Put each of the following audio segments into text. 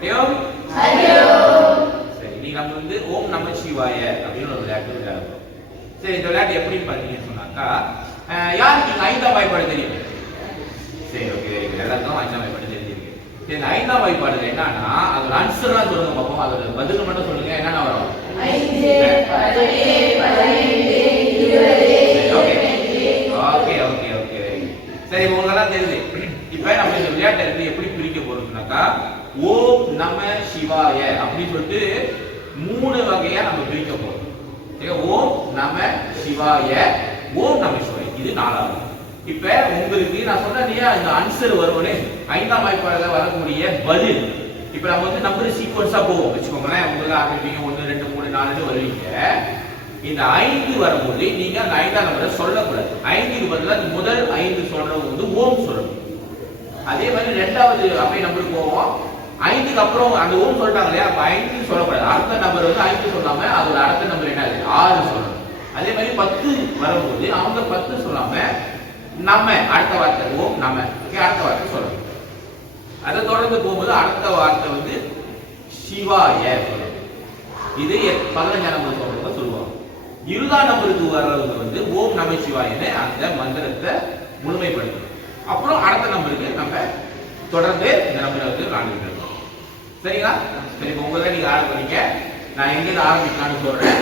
ஹரியோம். சரி நீங்க நம்ம வந்து ஓம் நம சிவாய அப்படின்னு ஒரு விளையாட்டு விளையாட போறோம் சரி இந்த விளையாட்டு எப்படின்னு பார்த்தீங்கன்னு சொன்னாக்கா யாருக்கு இங்க ஐந்தாம் வாய்ப்பாடு தெரியும்? சரி ஓகே வெரி குட் எல்லாருக்கும் ஐந்தாம் வாய்ப்பாடு தெரிஞ்சிருக்கு. சரி இந்த ஐந்தாம் வாய்ப்பாடுல என்னன்னா அதோட ஆன்சர்லாம் சொல்லுங்க பார்ப்போம். அதோட பதில் மட்டும் சொல்லுங்க. என்னென்ன வரும்? ஓகே ஓகே ஓகே சரி உங்களெல்லாம் தெரியுது. இப்போ நம்ம இந்த விளையாட்டை எப்படி பிரிக்க போறோம்னாக்கா ஓம் நம சிவாய அப்படின்னு சொல்லிட்டு மூணு வகையா நம்ம பிரிக்க போறோம். ஓம் நம சிவாய ஓம் நம சிவாய இது நாலாவது இப்ப உங்களுக்கு நான் சொன்னேன் இல்லையா இந்த ஆன்சர் வரும்னு ஐந்தாம் வாய்ப்பாளர் வரக்கூடிய பதில். இப்ப நம்ம வந்து நம்பர் சீக்வன்ஸா போவோம். வச்சுக்கோங்களேன் உங்களுக்கு ஆரம்பிப்பீங்க. ஒன்று ரெண்டு மூணு நாலுன்னு வருவீங்க. இந்த ஐந்து வரும்போது நீங்க அந்த ஐந்தாம் நம்பரை சொல்லக்கூடாது. ஐந்துக்கு பதிலாக முதல் ஐந்து சொல்றவங்க வந்து ஓம் சொல்லணும் அதே மாதிரி ரெண்டாவது அமை நம்பருக்கு போவோம். ஐந்துக்கு அப்புறம் அந்த ஓம் சொல்லிட்டாங்க இல்லையா? அப்ப ஐந்து சொல்லக்கூடாது. அடுத்த நம்பர் வந்து ஐந்து சொல்லாம அதோட அடுத்த நம்பர் என்னது ஆறு சொல்லணும். அதே மாதிரி பத்து வரும்போது அவங்க பத்து சொல்லாம நம்ம அடுத்த வார்த்தை ஓம் நம்ம ஓகே அடுத்த வார்த்தை சொல்லணும். அதை தொடர்ந்து போகும்போது அடுத்த வார்த்தை வந்து சிவாய சொல்லணும். இது எ- பதினஞ்சாம் நம்பர் சொல்றவங்க சொல்லுவாங்க. இருபதாம் நம்பருக்கு வர்றவங்க வந்து ஓம் நம சிவாயன்னு அந்த மந்திரத்தை முழுமைப்படுத்தணும். அப்புறம் அடுத்த நம்பருக்கு நம்ம தொடர்ந்து இந்த நம்பரை வந்து விளாண்டுட்டு இருக்கோம் சரிங்களா? சரி இப்போ உங்களை நீங்க ஆட் பண்ணிக்க நான் எங்கிருந்து ஆரம்பிக்கலாம்னு சொல்றேன்.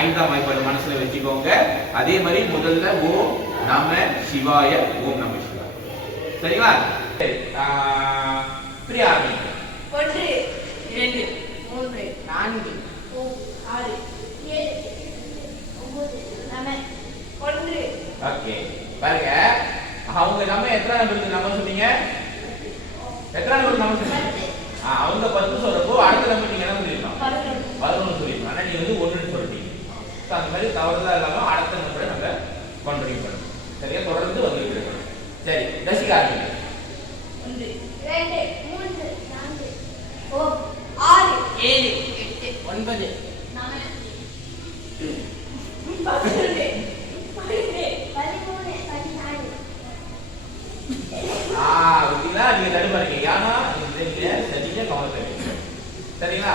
ஐந்தாம் வாய்ப்பாடு மனசுல வச்சுக்கோங்க. அதே மாதிரி முதல்ல ஓம் நம சிவாய ஓம் நம சிவாய. சரிங்களா? பிரியா ஒன்று இரண்டு மூன்று நான்கு. ஆறு ஏழு எட்டு, ஒன்பது நம. ஒன்று. ஓகே. பாருங்க அவங்க நம்ம எத்தனை நம்பருக்கு நம்ம சொன்னீங்க? எத்தனை சொன்னீங்க ஆ, அவங்க பத்து சொல்றப்போ அடுத்த நம்பர் நீங்க என்ன சொல்லிருக்கோம் பதினொன்று சொல்லிருக்கோம் ஆனா நீங்க வந்து ஒண்ணுன்னு சொல்லிட்டீங்க. So, அந்த மாதிரி தவறுதா இல்லாம அடுத்த நம்பரை நம்ம கண்டினியூ பண்ணணும். சரியா? தொடர்ந்து வந்துட்டு இருக்கணும். சரி ரசிகா ஆரம்பிங்க. இரண்டு மூன்று நான்கு ஆறு ஏழு எட்டு ஒன்பது ஆ நீங்க தடுப்பாருங்க சரிங்களா?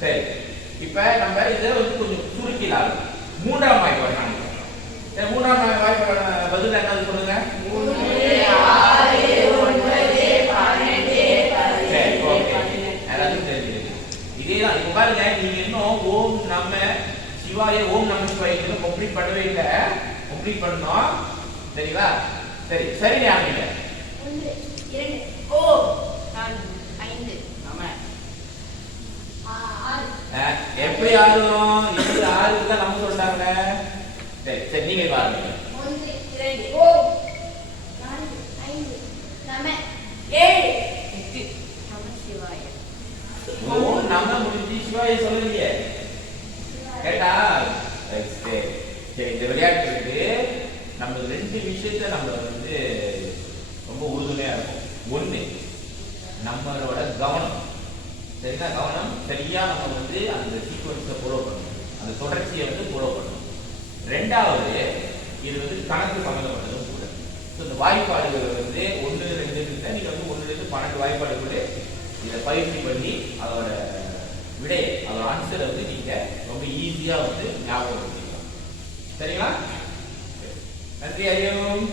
சரி. இப்போ நம்ம இதை வந்து கொஞ்சம் சுருக்கிலாம் மூன்றாம் வாய்ப்பு காணிக்கிறோம் சரி மூன்றாம் வாய்ப்பு பதில் என்னது சொல்லுங்க? ஆறு ஒன்பது பன்னெண்டு சரி ஓகே. எல்லாத்துக்கும் தெரிஞ்சிருக்கு இதேதான் இப்ப பாருங்க நீங்க இன்னும் ஓம் நம்ம சிவாய ஓம் நம்ம சிவாய கம்ப்ளீட் பண்ணவே இல்லை. கம்ப்ளீட் பண்ணோம் சரிங்களா? சரி. சரி ஆரம்பிங்க. ஓ நான்கு ஐந்து நம ஆறு அஹ், எப்படி ஆடுறோம் எப்படி ஆறுக்கு தான் நம்ம சொல்லிட்டாங்க சரி சரி நீங்க ஆரம்பிங்க. ஒன்று இரண்டு ஓ நான்கு ஐந்து நம ஏழு. எட்டு. நம சிவாய. ஓம் நம்ம முடிஞ்சு சிவாய சொல்லலையே. கேட்டா? சரி, சரி இந்த விளையாட்டு இருக்கு. நம்ம ரெண்டு விஷயத்த நம்ம வந்து ரொம்ப உறுதுணையா இருக்கும் ஒண்ணு நம்மளோட கவனம். சரிங்களா? கவனம் சரியா நம்ம வந்து அந்த சீக்வன்ஸை ஃபாலோ பண்ணணும். அந்த தொடர்ச்சியை வந்து ஃபாலோ பண்ணணும். ரெண்டாவது இது வந்து கணக்கு சம்மந்தப்பட்டதும் கூட. ஸோ இந்த வாய்ப்பாடுகள் வந்து ஒன்று ரெண்டு இருந்தால் நீங்கள் வந்து ஒன்றுலேருந்து பன்னெண்டு வாய்ப்பாடுகளே இதை பயிற்சி பண்ணி அதோட விடை அதோட ஆன்சரை வந்து நீங்கள் ரொம்ப ஈஸியாக வந்து ஞாபகம் வச்சுக்கலாம் சரிங்களா? நன்றி அறியோம்